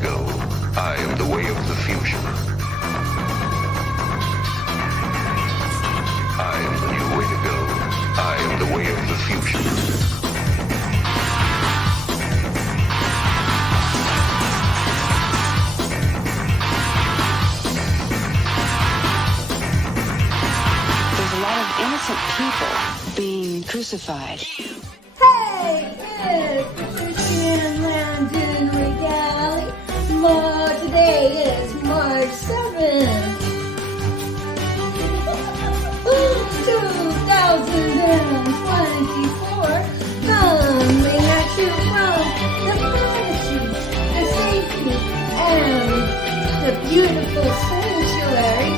go. I am the way of the future. I am the new way to go. I am the way of the future. Innocent people being crucified. Hey, it's Patricia and Landon Regali. Today is March 7th, 2024. Coming at you from the privacy, the safety, and the beautiful sanctuary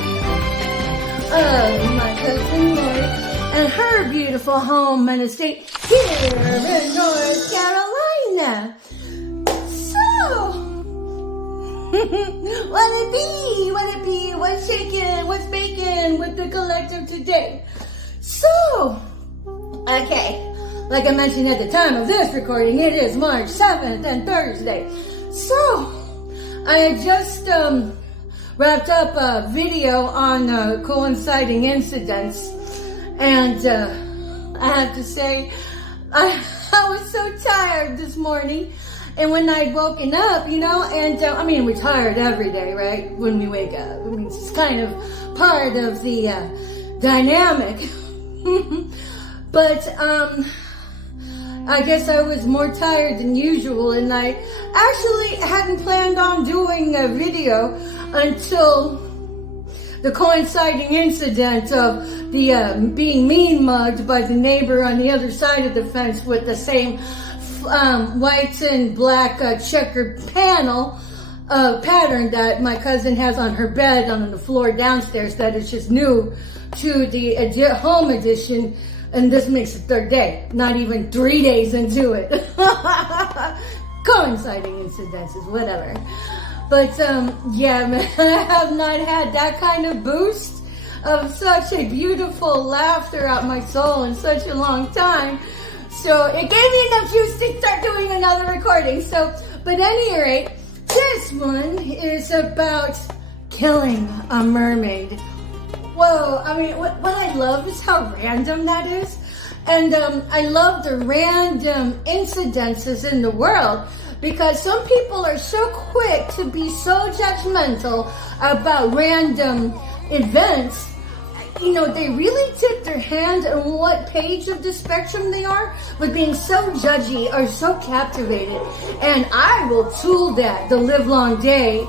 of my cousin Lori and her beautiful home and estate here in North Carolina. So, what it be, what's shaking, what's baking with the collective today? So, okay, like I mentioned at the time of this recording, it is March 7th and Thursday. So, I had just, wrapped up a video on coinciding incidents, and I have to say, I was so tired this morning, and when I'd woken up, you know, and I mean, we're tired every day, right, when we wake up. I mean, it's kind of part of the dynamic, but I guess I was more tired than usual, and I actually hadn't planned on doing a video until the coinciding incident of the being mean mugged by the neighbor on the other side of the fence with the same white and black checkered panel pattern that my cousin has on her bed on the floor downstairs that is just new to the home edition, and this makes the third day, not even 3 days into it. Coinciding incidences, whatever. But, yeah, man, I have not had that kind of boost of such a beautiful laughter out my soul in such a long time. So it gave me enough juice to start doing another recording. So, but at any rate, this one is about killing a mermaid. Whoa, I mean, what I love is how random that is. And I love the random incidences in the world, because some people are so quick to be so judgmental about random events. You know, they really tip their hand on what page of the spectrum they are with being so judgy or so captivated. And I will tool that the livelong day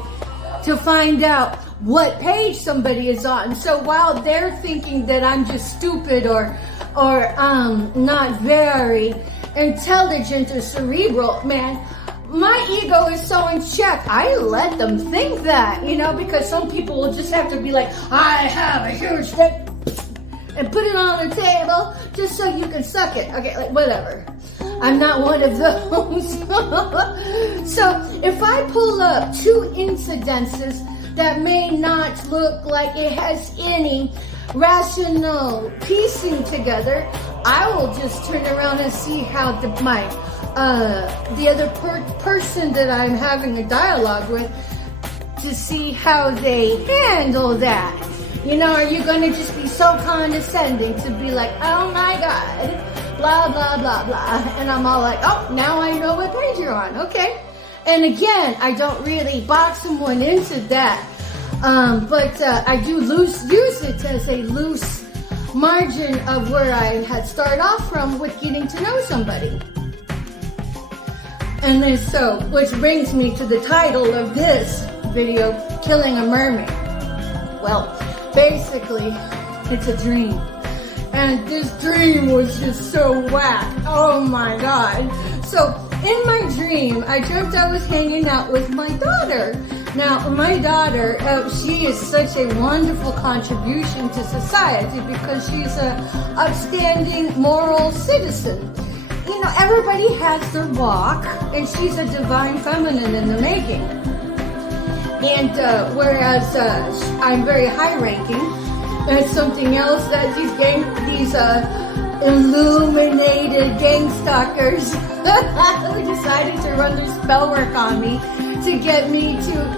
to find out what page somebody is on. So while they're thinking that I'm just stupid or not very intelligent or cerebral, man, my ego is so in check. I let them think that, you know, because some people will just have to be like, I have a huge dick, and put it on the table just so you can suck it. Okay, like whatever. I'm not one of those. So if I pull up two incidences that may not look like it has any rational piecing together, I will just turn around and see how the other person that I'm having a dialogue with, to see how they handle that. You know, are you going to just be so condescending to be like, oh my God, blah, blah, blah, blah. And I'm all like, oh, now I know what page you're on. Okay. And again, I don't really box someone into that. But I do use it as a loose margin of where I had started off from with getting to know somebody. And then so, which brings me to the title of this video, Killing a Mermaid. Well, basically, it's a dream. And this dream was just so whack. Oh my God. So, in my dream, I dreamt I was hanging out with my daughter. Now, my daughter, she is such a wonderful contribution to society because she's an upstanding moral citizen. You know, everybody has their walk, and she's a divine feminine in the making. And whereas I'm very high-ranking, that's something else that these illuminated gang stalkers who decided to run their spell work on me to get me to,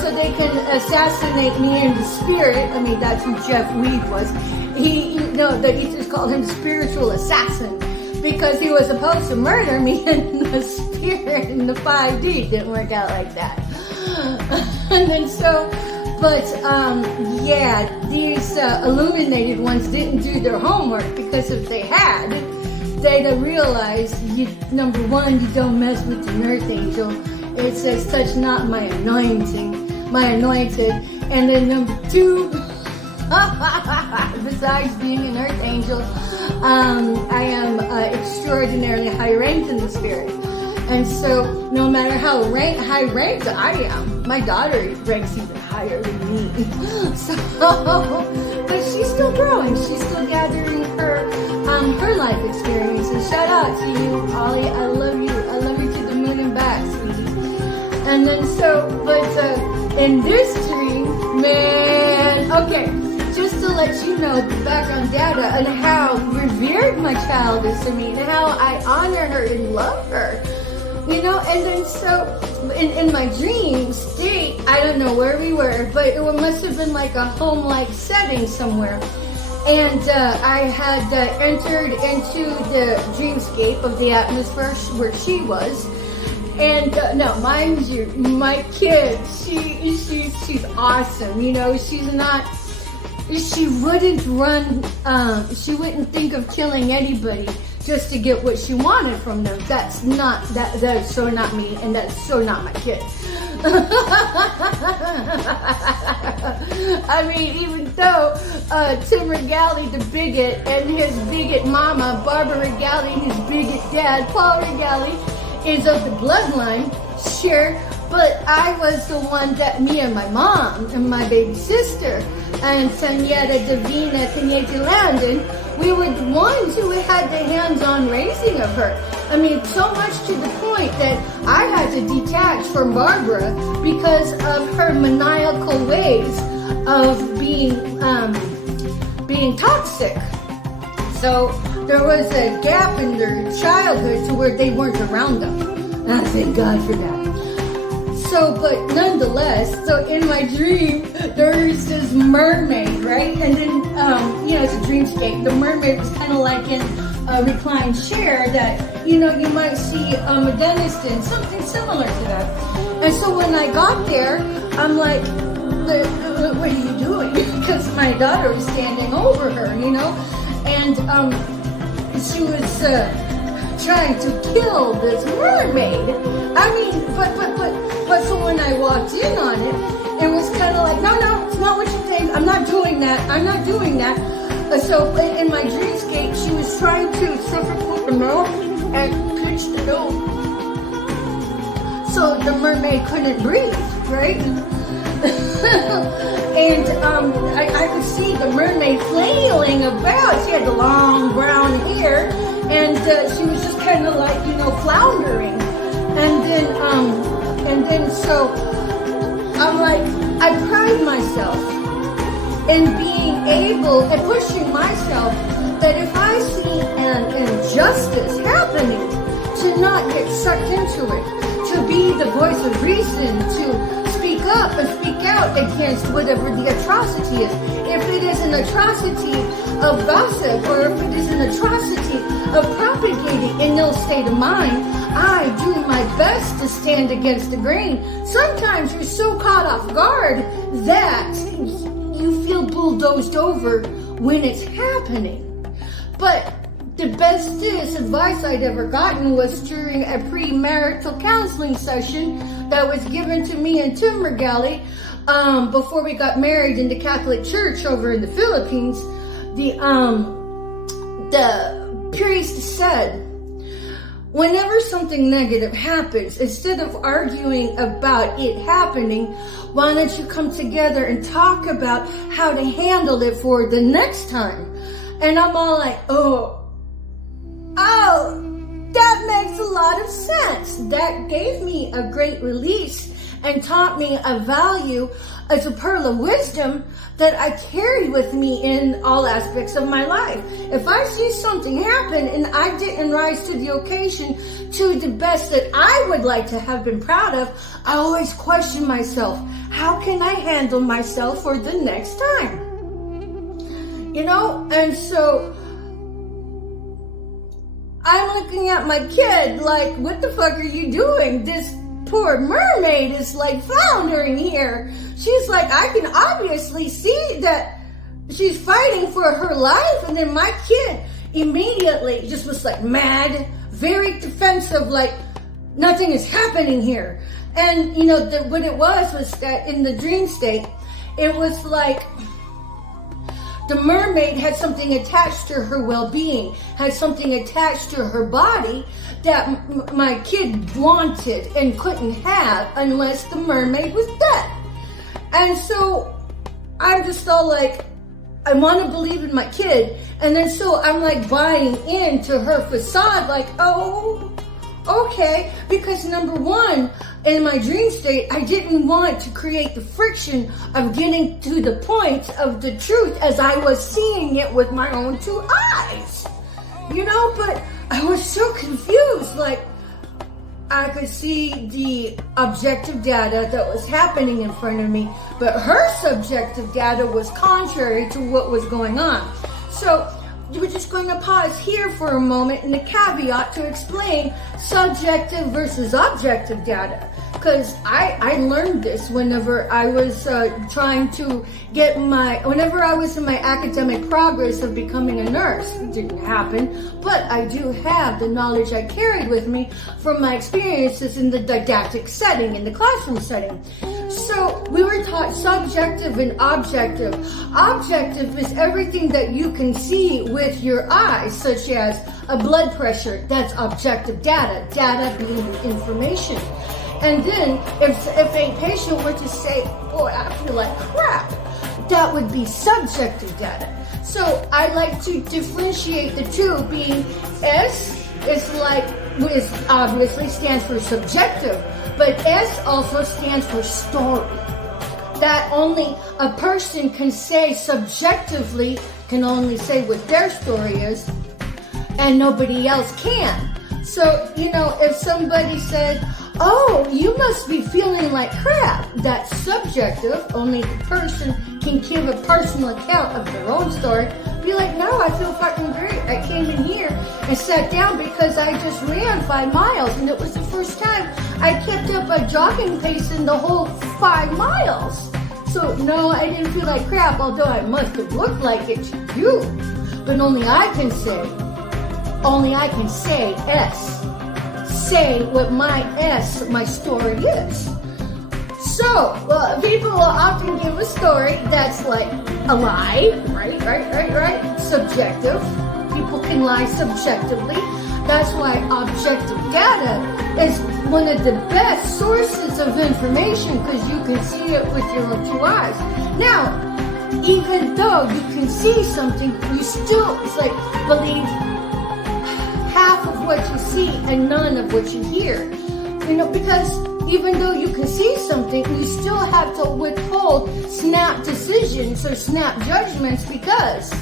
so they can assassinate me in the spirit. I mean, that's who Jeff Weed was. The teachers called him spiritual assassin because he was supposed to murder me in the spirit in the 5D. Didn't work out like that. And then these illuminated ones didn't do their homework, because if they had, they'd have realized, number one, you don't mess with an earth angel. It says, touch not my anointing, my anointed. And then number two, besides being an earth angel, I am extraordinarily high ranked in the spirit. And so, no matter how high ranked I am, my daughter ranks even higher than me. So, but she's still growing. She's still gathering her life experience. And shout out to you, Ollie. I love you. I love you to the moon and back, sweetie. And then in this dream, man, okay, just to let you know the background data and how revered my child is to me and how I honor her and love her. And then in my dream state, I don't know where we were, but it must have been like a home-like setting somewhere. And I had entered into the dreamscape of the atmosphere where she was. And no, mind you, my kid, she's awesome. She wouldn't run, she wouldn't think of killing anybody just to get what she wanted from them. That is so not me, and that's so not my kid. I mean, even though Tim Regali, the bigot, and his bigot mama, Barbara Regali, and his bigot dad, Paul Regali, is of the bloodline, sure, but I was the one that me and my mom and my baby sister and Tanyetta Davina Kanyeti Landon, we were the ones who had the hands-on raising of her. I mean, so much to the point that I had to detach from Barbara because of her maniacal ways of being toxic. So there was a gap in their childhood to where they weren't around them. And I thank God for that. So, but nonetheless, so in my dream, there's this mermaid, right? And then, it's a dreamscape. The mermaid was kind of like in a reclined chair that, you might see a dentist in, something similar to that. And so when I got there, I'm like, what are you doing? Because my daughter was standing over her, and she was trying to kill this mermaid. I mean, but so when I walked in on it, it was kind of like, no, it's not what you think. I'm not doing that. So in my dreamscape, she was trying to suffocate the mouth and pinch the nose, so the mermaid couldn't breathe, right? And I could see the mermaid flailing about. She had the long brown hair, and she was just kind of like, floundering. And then so I'm like, I pride myself in being able and pushing myself that if I see an injustice happening, to not get sucked into it, to be the voice of reason, to speak up and speak out against whatever the atrocity is. If it is an atrocity of gossip, or if it is an atrocity of propagating an ill state of mind, I do my best to stand against the grain. Sometimes you're so caught off guard that you feel bulldozed over when it's happening. But the bestest advice I'd ever gotten was during a premarital counseling session that was given to me and Tim Regali before we got married in the Catholic Church over in the Philippines. The priest said, whenever something negative happens, instead of arguing about it happening, why don't you come together and talk about how to handle it for the next time? And I'm all like, oh, that makes a lot of sense. That gave me a great release and taught me a value as a pearl of wisdom that I carry with me in all aspects of my life. If I see something happen and I didn't rise to the occasion to the best that I would like to have been proud of, I always question myself, how can I handle myself for the next time? You know, and so I'm looking at my kid like, what the fuck are you doing? This poor mermaid is like floundering here. She's like, I can obviously see that she's fighting for her life. And then my kid immediately just was like mad, very defensive, like nothing is happening here. And you know, what it was that in the dream state, it was like the mermaid had something attached to her well-being, had something attached to her body that my kid wanted and couldn't have unless the mermaid was dead. And so I'm just all like, I want to believe in my kid. And then so I'm like buying into her facade, like, oh, okay. Because number one, in my dream state, I didn't want to create the friction of getting to the point of the truth as I was seeing it with my own two eyes. You know, but I was so confused. Like, I could see the objective data that was happening in front of me, but her subjective data was contrary to what was going on. So we're just going to pause here for a moment in a caveat to explain subjective versus objective data. Because I learned this whenever I was trying to get whenever I was in my academic progress of becoming a nurse. It didn't happen, but I do have the knowledge I carried with me from my experiences in the didactic setting, in the classroom setting. So we were taught subjective and objective. Objective is everything that you can see with your eyes, such as a blood pressure. That's objective data, data being information. And then if a patient were to say, boy, I feel like crap, that would be subjective data. So I like to differentiate the two, being S is obviously stands for subjective, but S also stands for story. That only a person can say subjectively, can only say what their story is, and nobody else can. So, you know, if somebody said, oh, you must be feeling like crap, that's subjective. Only the person can give a personal account of their own story. Be like, no, I feel fucking great. I came in here and sat down because I just ran 5 miles, and it was the first time I kept up a jogging pace in the whole 5 miles. So, no, I didn't feel like crap, although I must have looked like it to you. But only I can say S. Say what my story is. So, people will often give a story that's like a lie, right? Subjective. People can lie subjectively. That's why objective data is one of the best sources of information, because you can see it with your own 2 eyes. Now, even though you can see something, you still, it's like, believe half of what you see and none of what you hear. You know, because even though you can see something, you still have to withhold snap decisions or snap judgments because.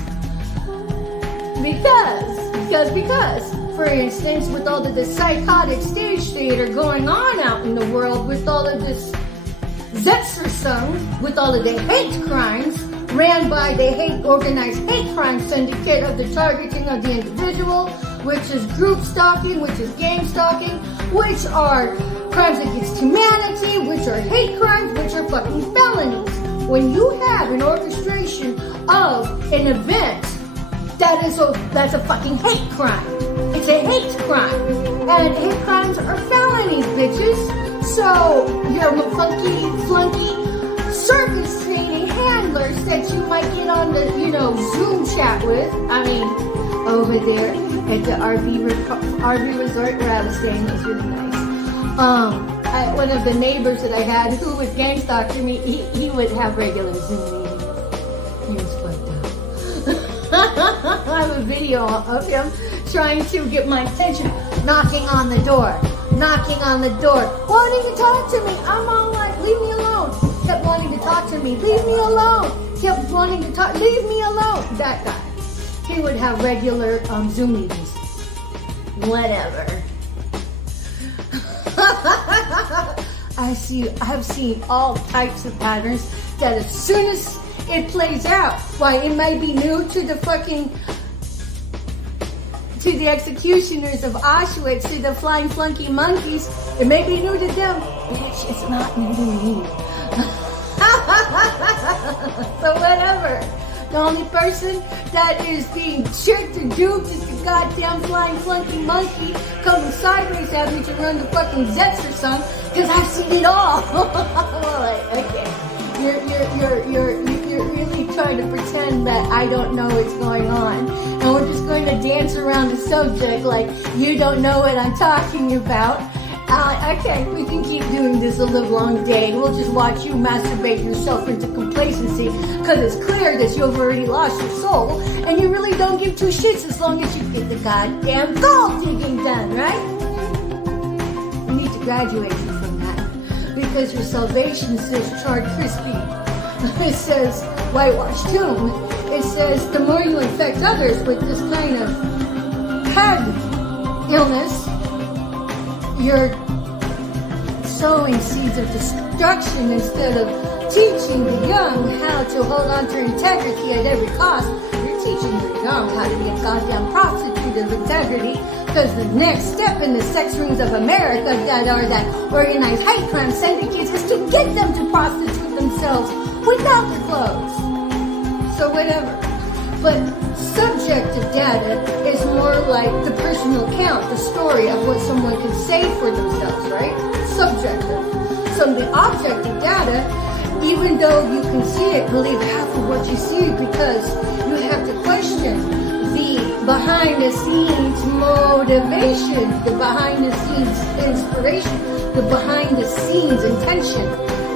For instance, with all of this psychotic stage theater going on out in the world, with all of this Zetzerung, with all of the hate crimes ran by the organized hate crime syndicate of the targeting of the individual, which is group stalking, which is gang stalking, which are crimes against humanity, which are hate crimes, which are fucking felonies. When you have an orchestration of an event, that's a fucking hate crime. It's a hate crime. And hate crimes are felonies, bitches. So your flunky circus training handlers that you might get on the, Zoom chat with. I mean, over there at the RV resort where I was staying, it was really nice. One of the neighbors that I had who was gang stalking me, he would have regular Zoom meetings. He was fucked up. I have a video of him trying to get my attention, knocking on the door. knocking on the door, wanting to talk to me. I'm all like, leave me alone. Kept wanting to talk to me, leave me alone. Kept wanting to talk, leave me alone. That guy. He would have regular Zoom meetings. Whatever. I've seen all types of patterns that as soon as it plays out, why it might be new to the executioners of Auschwitz, to the flying flunky monkeys, it may be new to them, bitch, it's not new to me. So whatever. The only person that is being tricked and duped is the goddamn flying flunky monkey coming sideways at me to run the fucking Zets or something, because I've seen it all. Like, okay, you're really trying to pretend that I don't know what's going on, and we're just going to dance around the subject like you don't know what I'm talking about. Okay, we can keep doing this a live long day. We'll just watch you masturbate yourself into complacency, because it's clear that you've already lost your soul, and you really don't give two shits as long as you get the goddamn gold digging done, right? You need to graduate from that, because your salvation says charred crispy. It says whitewashed tomb. It says the more you infect others with this kind of head illness, you're sowing seeds of destruction instead of teaching the young how to hold on to integrity at every cost. You're teaching the young how to be a goddamn prostitute of integrity, because the next step in the sex rings of America that are that organized hate crime syndicates is to get them to prostitute themselves without their clothes. So whatever. But subjective data is more like the personal account, the story of what someone can say for themselves, right? Subjective. So the objective data, even though you can see it, believe half of what you see, because you have to question the behind the scenes motivation, the behind the scenes inspiration, the behind the scenes intention.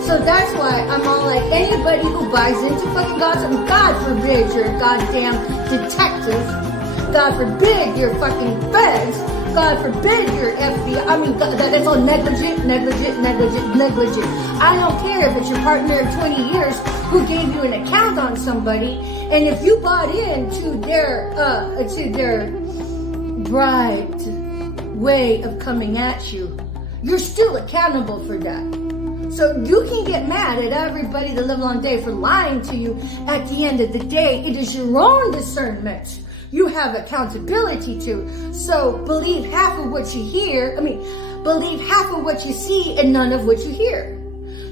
So that's why I'm all like, anybody who buys into fucking gossip, God forbid you're a goddamn detective, God forbid you're fucking feds, God forbid you're FBI, I mean, that's all negligent. I don't care if it's your partner of 20 years who gave you an account on somebody, and if you bought into their bribed way of coming at you, you're still accountable for that. So you can get mad at everybody the live long day for lying to you. At the end of the day, it is your own discernment you have accountability to. So believe half of what you hear, believe half of what you see and none of what you hear.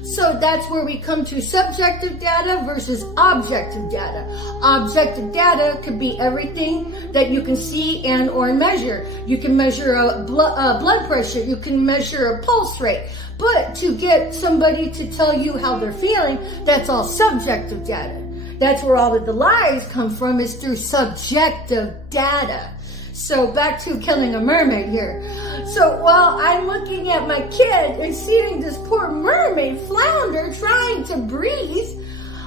So that's where we come to subjective data versus objective data. Objective data could be everything that you can see and or measure. You can measure a blood pressure. You can measure a pulse rate. But to get somebody to tell you how they're feeling, that's all subjective data. That's where all of the lies come from, is through subjective data. So back to KiLLing a Mermaid here. So while I'm looking at my kid and seeing this poor mermaid flounder trying to breathe,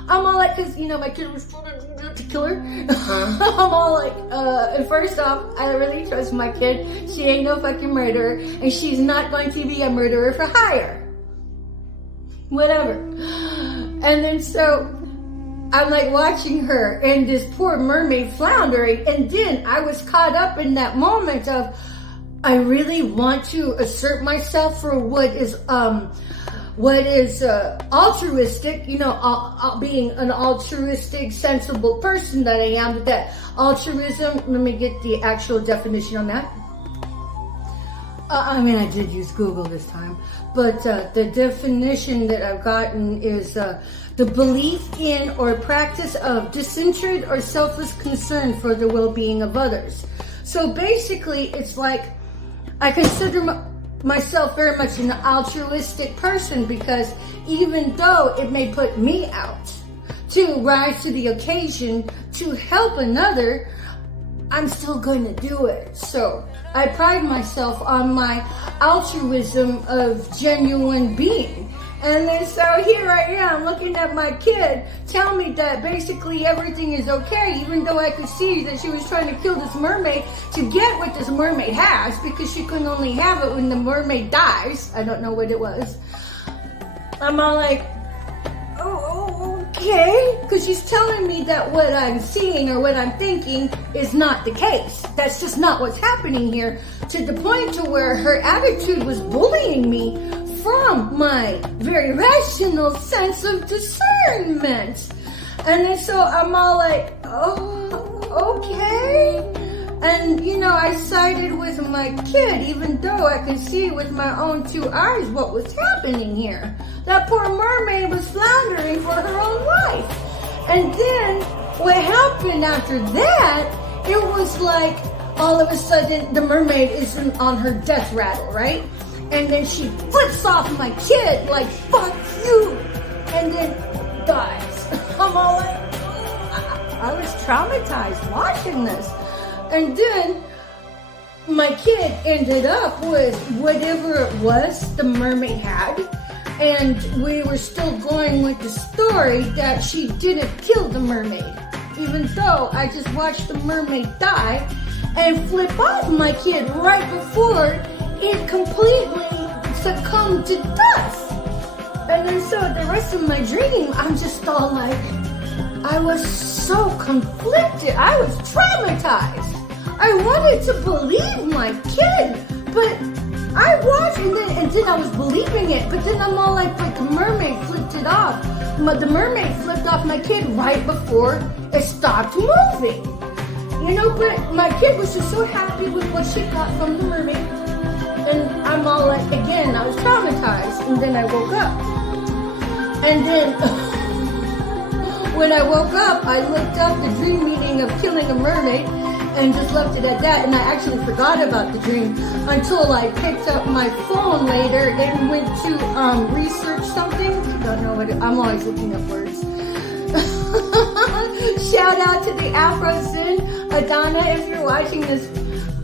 I'm all like, because, my kid was to kill her. I'm all like, first off, I really trust my kid. She ain't no fucking murderer, and she's not going to be a murderer for hire. Whatever. And then so I'm like watching her and this poor mermaid floundering, and then I was caught up in that moment of, I really want to assert myself for what is altruistic, being an altruistic, sensible person that I am. But that altruism, let me get the actual definition on that. I did use Google this time, but the definition that I've gotten is the belief in or practice of disinterested or selfless concern for the well-being of others. So basically, it's like I consider myself very much an altruistic person, because even though it may put me out to rise to the occasion to help another, I'm still going to do it. So I pride myself on my altruism of genuine being. And then so here I am looking at my kid tell me that basically everything is okay, even though I could see that she was trying to kill this mermaid to get what this mermaid has, because she can only have it when the mermaid dies. I don't know what it was. I'm all like, oh, okay, because she's telling me that what I'm seeing or what I'm thinking is not the case. That's just not what's happening here, to the point to where her attitude was bullying me from my very rational sense of discernment. And then so I'm all like, oh, okay. And, you know, I sided with my kid, even though I could see with my own two eyes what was happening here. That poor mermaid was floundering for her own life. And then what happened after that, it was like all of a sudden the mermaid is on her death rattle, right? And then she flips off my kid like, fuck you, and then dies. I'm all like, I was traumatized watching this. And then my kid ended up with whatever it was the mermaid had, and we were still going with the story that she didn't kill the mermaid, even though I just watched the mermaid die and flip off my kid right before it completely succumbed to dust. And then so the rest of my dream, I'm just all like, I was so conflicted. I was traumatized. I wanted to believe my kid, but I watched and then I was believing it. But then I'm all like, but the mermaid flipped it off. The mermaid flipped off my kid right before it stopped moving. You know, but my kid was just so happy with what she got from the mermaid. And I'm all like, again, I was traumatized. And then I woke up. And then when I woke up, I looked up the dream meaning of killing a mermaid and just left it at that. And I actually forgot about the dream until I picked up my phone later and went to research something. Don't know what I'm always looking up words. Shout out to the Afro Sin. Adana, if you're watching this,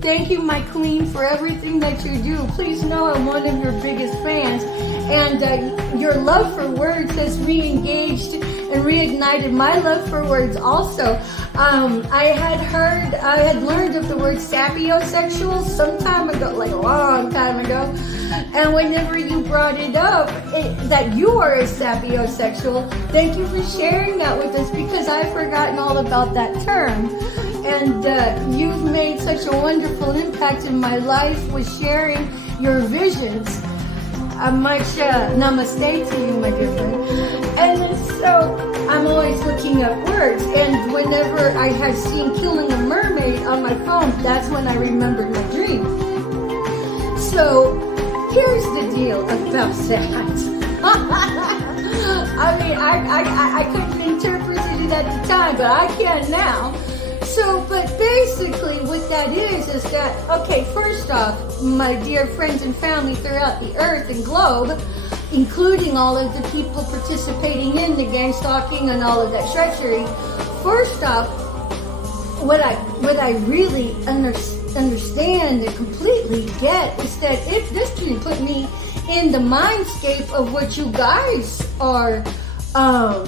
thank you, my queen, for everything that you do. Please know I'm one of your biggest fans. And your love for words has re-engaged and reignited my love for words also. I had learned of the word sapiosexual some time ago, like a long time ago. And whenever you brought it up, that you are a sapiosexual, thank you for sharing that with us, because I've forgotten all about that term. And you've made such a wonderful impact in my life with sharing your visions. Much namaste to you, my dear friend. And so I'm always looking up words, and whenever I had seen KiLLing a Mermaid on my phone, that's when I remembered my dream. So here's the deal about that. I mean, I couldn't interpret it at the time, but I can now. So, but basically what that is that, okay, first off, my dear friends and family throughout the earth and globe, including all of the people participating in the gang stalking and all of that treachery, first off, what I really understand and completely get is that if this can put me in the mindscape of what you guys are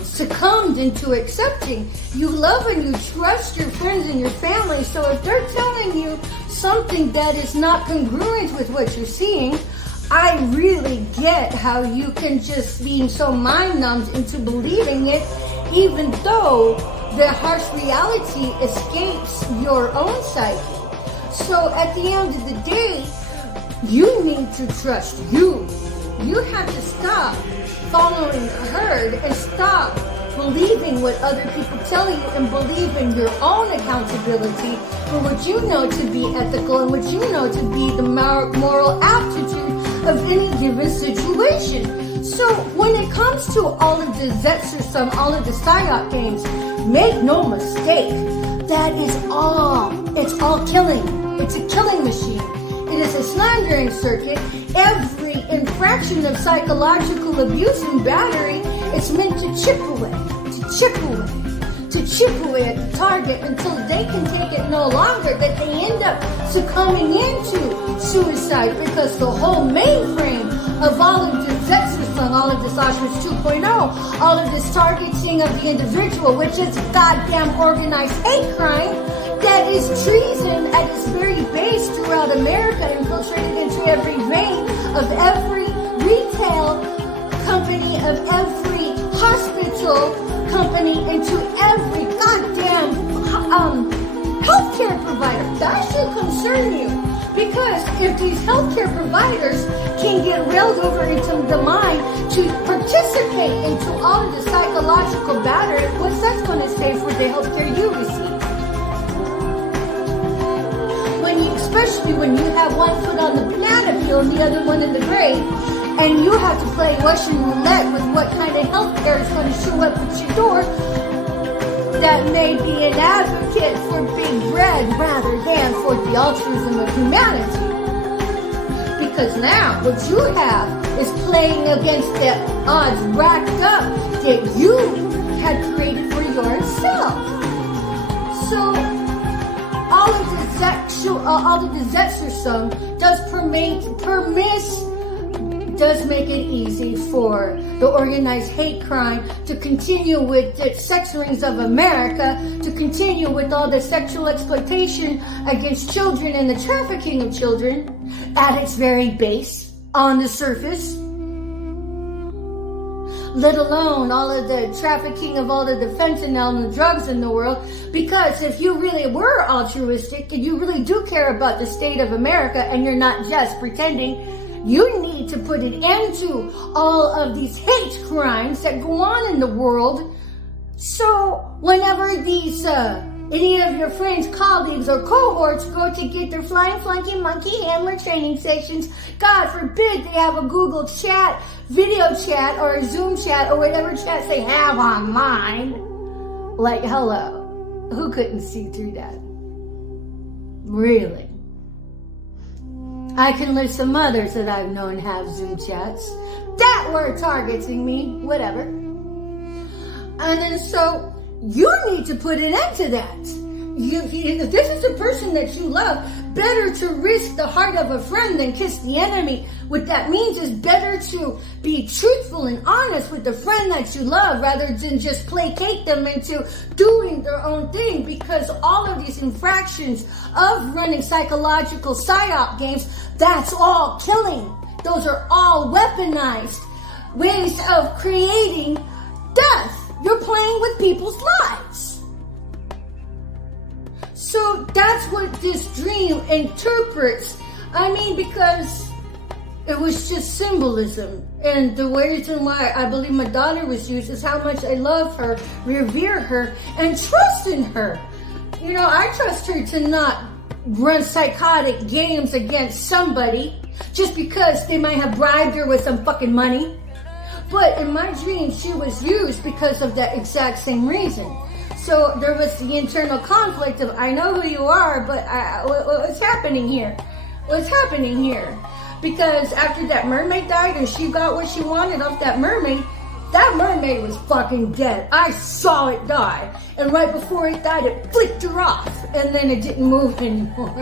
succumbed into accepting. You love and you trust your friends and your family, so if they're telling you something that is not congruent with what you're seeing, I really get how you can just be so mind-numbed into believing it, even though the harsh reality escapes your own psyche. So at the end of the day, you need to trust you. You have to stop following the herd and stop believing what other people tell you and believe in your own accountability for what you know to be ethical and what you know to be the moral aptitude of any given situation. So when it comes to all of the Zetsursum, all of the PSYOP games, make no mistake, that is all. It's all killing. It's a killing machine. It is a slandering circuit. Every infraction of psychological abuse and battery is meant to chip away at the target until they can take it no longer, that they end up succumbing into suicide, because the whole mainframe of all of the Zetsursung, all of the Auschwitz 2.0, all of this targeting of the individual, which is goddamn organized hate crime, that is treason at its very base throughout America, infiltrated into every vein of every retail company, of every hospital company, into every goddamn healthcare provider. That should concern you, because if these healthcare providers can get railed over into the mind to participate into all of the psychological battery, what's that going to say for the healthcare you receive? Especially when you have one foot on the banana peel and the other one in the grave, and you have to play Russian roulette with what kind of healthcare is going to show up at your door, that may be an advocate for big bread rather than for the altruism of humanity. Because now what you have is playing against the odds racked up that you had created for yourself. So all of the Zetzersum does make it easy for the organized hate crime to continue with the sex rings of America, to continue with all the sexual exploitation against children and the trafficking of children at its very base, on the surface. Let alone all of the trafficking of all of the fentanyl and the drugs in the world. Because if you really were altruistic and you really do care about the state of America and you're not just pretending, you need to put an end to all of these hate crimes that go on in the world. So whenever these any of your friends, colleagues, or cohorts go to get their flying flunky monkey handler training sessions, God forbid they have a Google chat, video chat, or a Zoom chat, or whatever chats they have online. Like, hello, who couldn't see through that? Really? I can list some others that I've known have Zoom chats that were targeting me, whatever. And then so you need to put an end to that. If this is a person that you love, better to risk the heart of a friend than kiss the enemy. What that means is better to be truthful and honest with the friend that you love rather than just placate them into doing their own thing, because all of these infractions of running psychological psyop games, that's all killing. Those are all weaponized ways of creating death. You're playing with people's lives. So that's what this dream interprets. I mean, because it was just symbolism. And the reason why I believe my daughter was used is how much I love her, revere her, and trust in her. You know, I trust her to not run psychotic games against somebody just because they might have bribed her with some fucking money. But in my dream, she was used because of that exact same reason. So there was the internal conflict of, I know who you are, but what's happening here? What's happening here? Because after that mermaid died and she got what she wanted off that mermaid was fucking dead. I saw it die. And right before it died, it flicked her off. And then it didn't move anymore.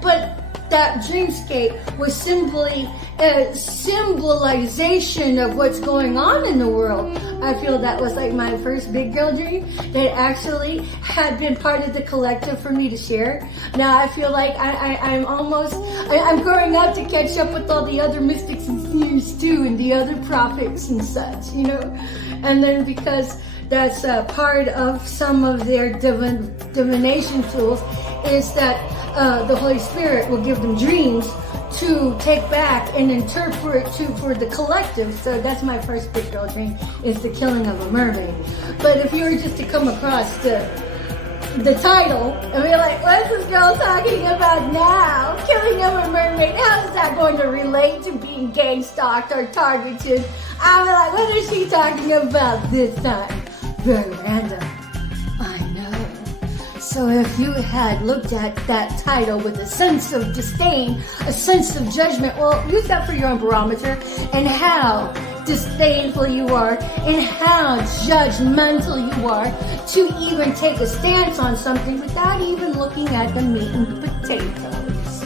But that dreamscape was simply a symbolization of what's going on in the world. I feel that was like my first big girl dream that actually had been part of the collective for me to share. Now I feel like I'm growing up to catch up with all the other mystics and seers too, and the other prophets and such, you know. And then because that's part of some of their divination tools is that the Holy Spirit will give them dreams to take back and interpret for the collective. So that's my first big girl dream, is the killing of a mermaid. But if you were just to come across the title and be like, what's this girl talking about now? Killing of a mermaid, how is that going to relate to being gang stalked or targeted? I'm like, what is she talking about this time? Very random. I know. So if you had looked at that title with a sense of disdain, a sense of judgment, well, use that for your own barometer, and how disdainful you are and how judgmental you are to even take a stance on something without even looking at the meat and potatoes.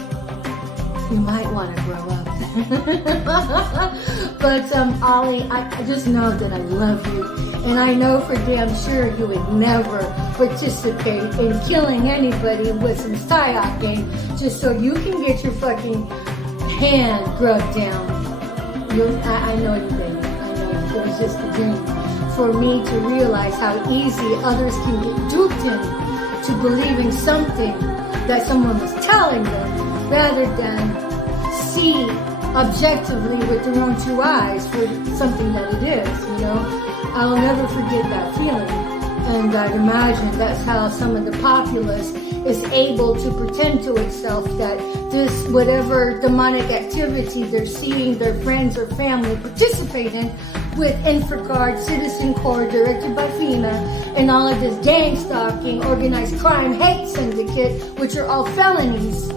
You might want to grow up. But Ollie, I just know that I love you, and I know for damn sure you would never participate in killing anybody with some psyop game just so you can get your fucking hand grubbed down. I know you, baby. I know you. It was just a dream for me to realize how easy others can get duped into believing something that someone was telling them rather than see objectively with their own two eyes for something that it is, you know. I'll never forget that feeling. And I'd imagine that's how some of the populace is able to pretend to itself that this whatever demonic activity they're seeing their friends or family participate in with InfraGard, Citizen Corps, directed by FEMA, and all of this gang stalking, organized crime, hate syndicate, which are all felonies.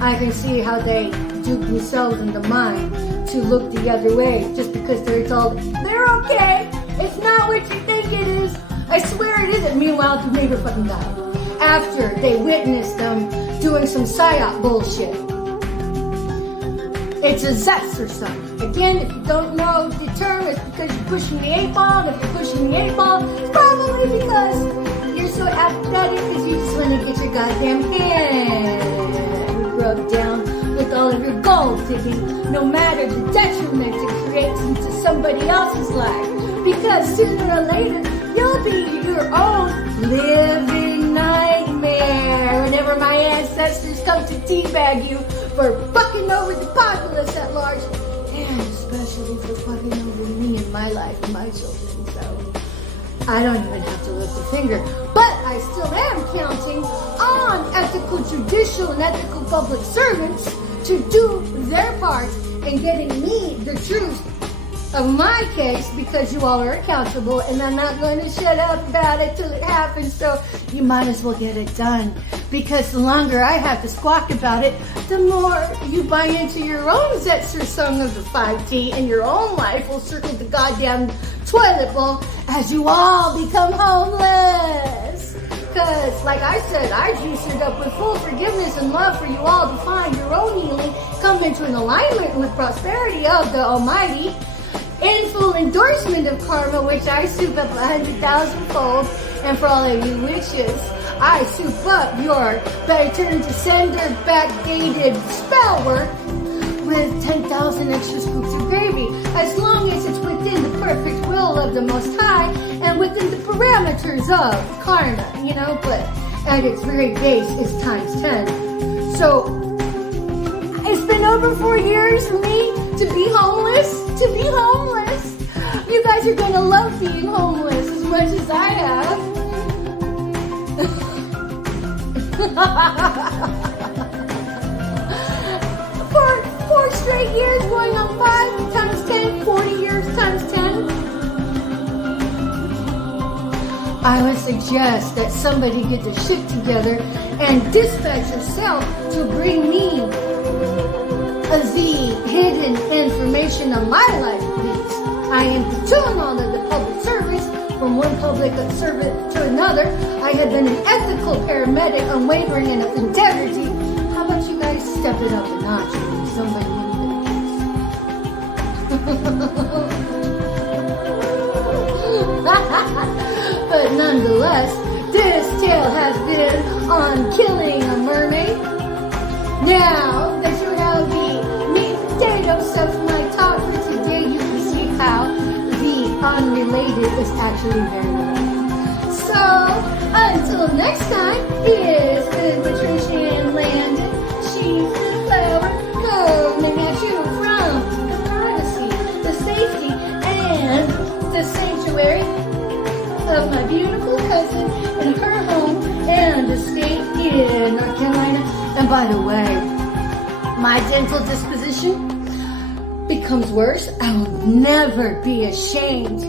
I can see how they dupe themselves in the mind to look the other way just because they're told, they're okay, it's not what you think it is, I swear it isn't. Meanwhile, the neighbor fucking died after they witnessed them doing some psyop bullshit. It's a zest or something. Again, if you don't know the term, it's because you're pushing the 8 ball. And if you're pushing the 8 ball, it's probably because you're so apathetic because you just want to get your goddamn hand rubbed down with all of your gold digging, no matter the detriment it creates into somebody else's life. Because sooner or later, you'll be your own living nightmare whenever my ancestors come to teabag you for fucking over the populace at large, and especially for fucking over me and my life and my children. So I don't even have to lift a finger, but I still am counting on ethical judicial and ethical public servants to do their part in getting me the truth of my case, because you all are accountable, and I'm not going to shut up about it till it happens, so you might as well get it done, because the longer I have to squawk about it, the more you buy into your own Zetzer song of the 5T, and your own life will circle the goddamn toilet bowl as you all become homeless. Because, like I said, I juice it up with full forgiveness and love for you all to find your own healing, come into an alignment with prosperity of the Almighty, in full endorsement of karma, which I soup up 100,000-fold, and for all of you witches, I soup up your return to sender backdated spell work with 10,000 extra scoops of gravy, as long as it's within the perfect will of the Most High and within the parameters of karma, you know, but at its very base, it's times 10. So, it's been over 4 years for me to be homeless. You guys are gonna love being homeless as much as I have. For 4 straight years, going on 5 times 10, 40 years times 10. I would suggest that somebody get their shit together and dispatch yourself to bring me the hidden information of my life, please. I am doing all of the public service from one public servant to another. I have been an ethical paramedic, unwavering in its integrity. How about you guys step it up a notch and somebody But nonetheless, this tale has been on KiLLing a Mermaid. Now that you have the meat and potatoes of my talk for today, you can see how the unrelated is actually very related. So, until next time, here's been Patrician Landon. She's the flower coming at you from the privacy, the safety, and the sanctuary of my beautiful cousin in her home and the state in North Carolina. And by the way, my dental disposition becomes worse. I will never be ashamed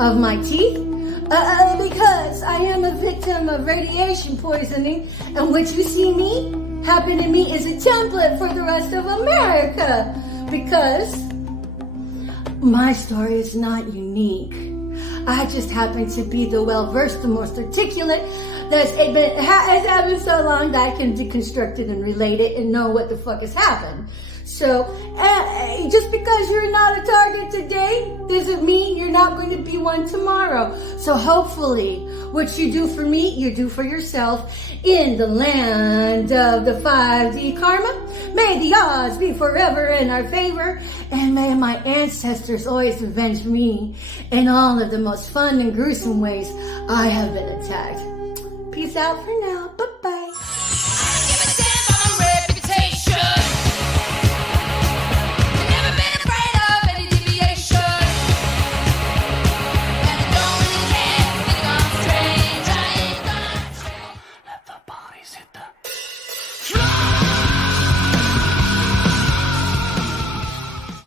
of my teeth because I am a victim of radiation poisoning, and what you see me happen to me is a template for the rest of America, because my story is not unique. I just happen to be the well-versed, the most articulate, has happened so long that I can deconstruct it and relate it and know what the fuck has happened. So just because you're not a target today doesn't mean you're not going to be one tomorrow. So hopefully what you do for me, you do for yourself in the land of the 5D karma. May the odds be forever in our favor, and may my ancestors always avenge me in all of the most fun and gruesome ways I have been attacked. Peace out for now. Bye-bye.